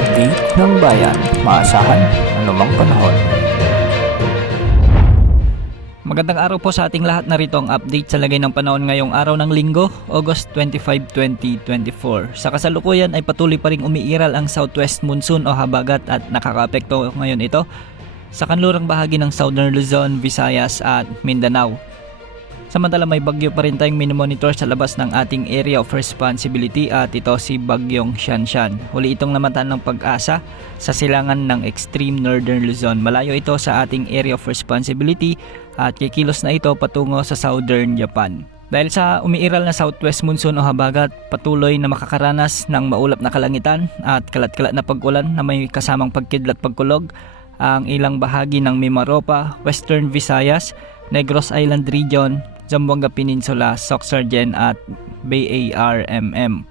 update ng bayan. Maasahan anumang panahon. Magandang araw po sa ating lahat. Narito ang update sa lagay ng panahon ngayong araw ng Linggo, August 25, 2024. Sa kasalukuyan ay patuloy pa ring umiiral ang southwest monsoon o habagat at nakakaapekto ngayon ito sa kanlurang bahagi ng Southern Luzon, Visayas at Mindanao. Samantala may bagyo pa rin tayong minomonitor sa labas ng ating area of responsibility at ito si Bagyong Shanshan. Huli itong namataan ng pag-asa sa silangan ng extreme northern Luzon. Malayo ito sa ating area of responsibility at kikilos na ito patungo sa southern Japan. Dahil sa umiiral na southwest monsoon o habagat, patuloy na makakaranas ng maulap na kalangitan at kalat-kalat na pag-ulan na may kasamang pagkidlat pagkulog ang ilang bahagi ng Mimaropa, Western Visayas, Negros Island Region, Zamboanga Peninsula, Soxargen at BARMM.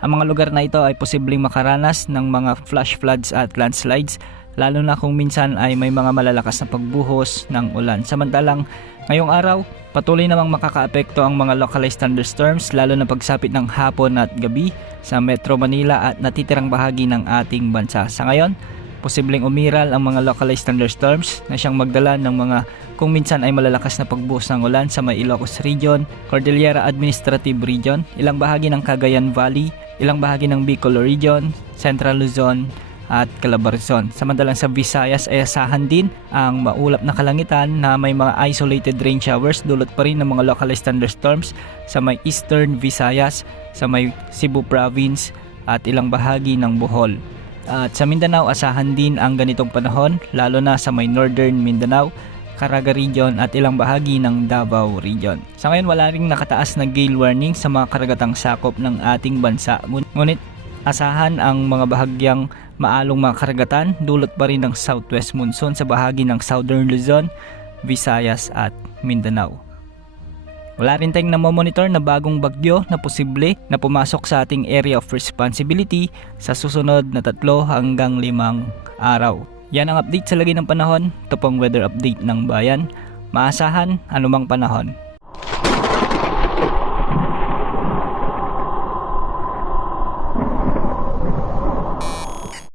Ang mga lugar na ito ay posibleng makaranas ng mga flash floods at landslides, lalo na kung minsan ay may mga malalakas na pagbuhos ng ulan. Samantalang ngayong araw, patuloy namang makakaapekto ang mga localized thunderstorms lalo na pagsapit ng hapon at gabi sa Metro Manila at natitirang bahagi ng ating bansa. Sa ngayon, posibleng umiral ang mga localized thunderstorms na siyang magdala ng mga kung minsan ay malalakas na pagbuhos ng ulan sa may Ilocos Region, Cordillera Administrative Region, ilang bahagi ng Cagayan Valley, ilang bahagi ng Bicol Region, Central Luzon at Calabarzon. Samantalang sa Visayas ay asahan din ang maulap na kalangitan na may mga isolated rain showers dulot pa rin ng mga localized thunderstorms sa may Eastern Visayas, sa may Cebu Province at ilang bahagi ng Bohol. At sa Mindanao, asahan din ang ganitong panahon lalo na sa may Northern Mindanao, Caraga Region at ilang bahagi ng Davao Region. Sa ngayon wala ring nakataas na gale warning sa mga karagatang sakop ng ating bansa. Ngunit asahan ang mga bahagyang maalong mga karagatan dulot pa rin ng southwest monsoon sa bahagi ng Southern Luzon, Visayas at Mindanao. Wala rin tayong namomonitor na bagong bagyo na posible na pumasok sa ating area of responsibility sa susunod na 3 hanggang 5 araw. Yan ang update sa lagay ng panahon. Ito pong weather update ng bayan. Maasahan anumang panahon.